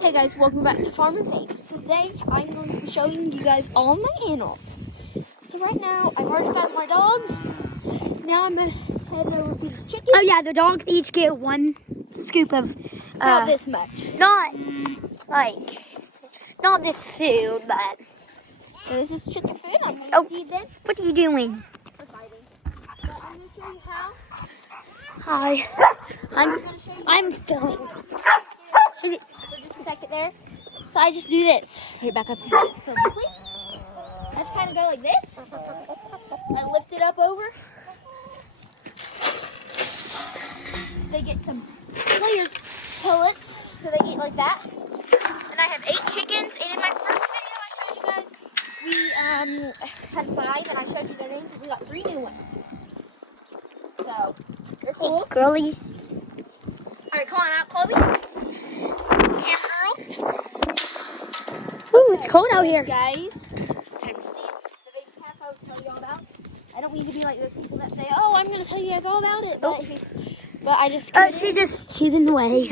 Hey guys, welcome back to Farm and Faith. So today I'm going to be showing you guys all my animals. So right now I've already fed my dogs. Now I'm gonna head over to the chickens. Oh yeah, the dogs each get one scoop of Not this much. not this food, but So this is chicken food. I'm gonna feed them. what are you doing? They're fighting. So I'm gonna show you how. Hi. I'm gonna show you I'm filming. for just a second there. So I just do this. Right back up here. So please. I just kind of go like this. I lift it up over. They get some players pellets, so they eat like that. And I have 8 chickens. And in my first video, I showed you guys we had 5, and I showed you their names. We got 3 new ones. So they're cool. Girlies. All right, come on out, Chloe. Camera girl. Ooh, it's cold out here. Guys, time to see the baby calf I was telling you all about. I don't mean to be like those people that say, "Oh, I'm going to tell you guys all about it," but I just. Oh, she's in the way.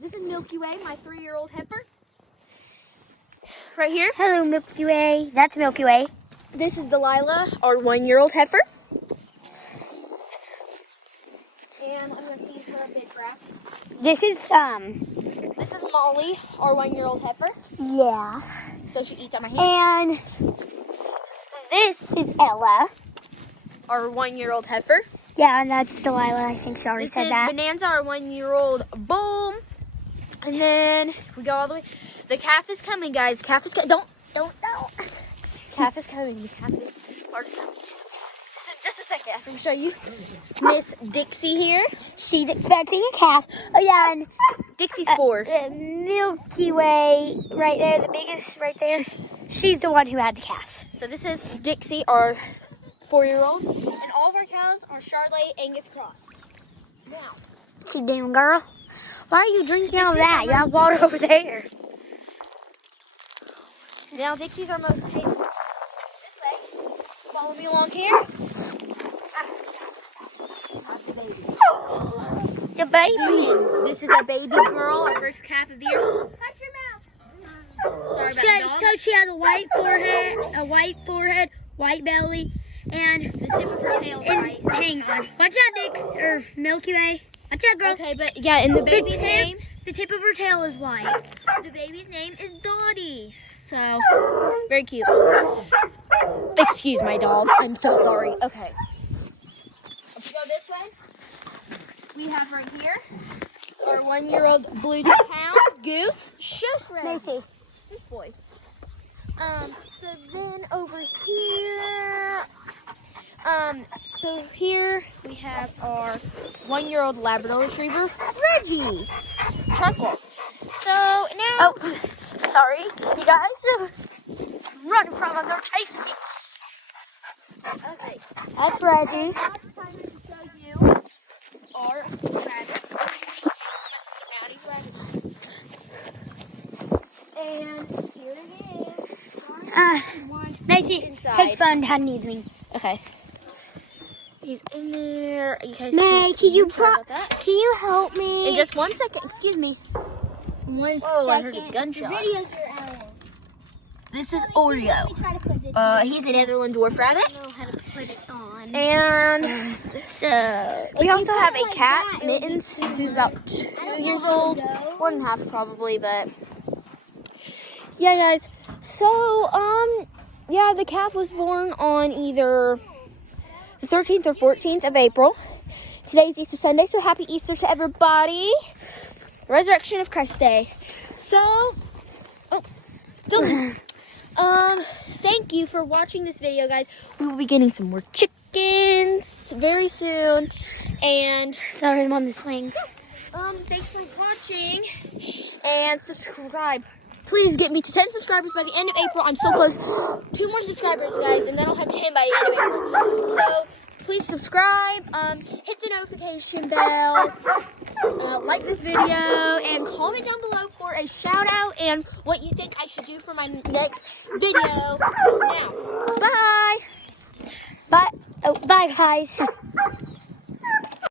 This is Milky Way, my 3-year-old heifer. Right here. Hello, Milky Way. That's Milky Way. This is Delilah, our 1-year-old heifer. And I'm going to feed her a bit grass. This is This is Molly, our 1-year-old heifer. yeah. So she eats at my hand. And this is Ella. Our 1-year-old heifer. Yeah, and that's Delilah. I think she already This said is that. Bonanza, our 1-year-old bull. And then we go all the way. The calf is coming, guys. Calf is coming. Don't. Calf is coming. The calf is hard to come. Just a second. I can show you Miss Dixie here. She's expecting a calf. Oh yeah, and Dixie's 4. Milky Way right there, the biggest right there. She's the one who had the calf. So this is Dixie, our 4-year-old. And all of our cows are Charlotte Angus Cross. Now. What you doing, girl? Why are you drinking all Dixie's that? our You have water over there. Now Dixie's our most hated. This way. Follow me along here. The baby. This is a baby girl, our first calf of the year. Touch your mouth. Sorry about the dogs. She has a white forehead, white belly, and The tip of her tail is white. hang on. Watch out, Dix, or Milky Way. Watch out, girl. Okay, but yeah, and the baby's name. The tip of her tail is white. The baby's name is Dottie. So, very cute. Excuse my dog. I'm so sorry. Okay. If we go this way, we have right here our 1-year-old blue hound, Goose. Shush, Red. Macy. This boy. So then over here, so here we have our 1-year-old Labrador Retriever, Reggie. Charcoal. So now. Oh, sorry, you guys. Running from them, they're chasing me. Okay. That's Reggie. Now it's time to show you our rabbit. Mr. Maddie's rabbit. And here it is. Macy, Inside. take fun. Dad needs me. Okay. He's in there. You guys May, can't see him. Sorry about that. Can you help me? In just 1 second. Excuse me. One Oh, I heard a gunshot. Video's your own. This is Oreo. Let me try to put this He's a Netherland dwarf rabbit. I don't know how to put it on. And we also have a like cat, that, it would be Mittens, who's about 2 years old. 1.5 probably, but yeah, guys. So, yeah, the calf was born on either the 13th or 14th of April. Today's Easter Sunday, so happy Easter to everybody. Resurrection of Christ Day. So, thank you for watching this video, guys. We will be getting some more chickens very soon. And Sorry, I'm on the swing. thanks for watching and subscribe. Please get me to 10 subscribers by the end of April. I'm so close. 2 more subscribers, guys, and then I'll have 10 by the end of April. So please subscribe, hit the notification bell, like this video, and comment down below for a shout out and what you think I should do for my next video. Now, bye. Bye. Oh, bye, guys.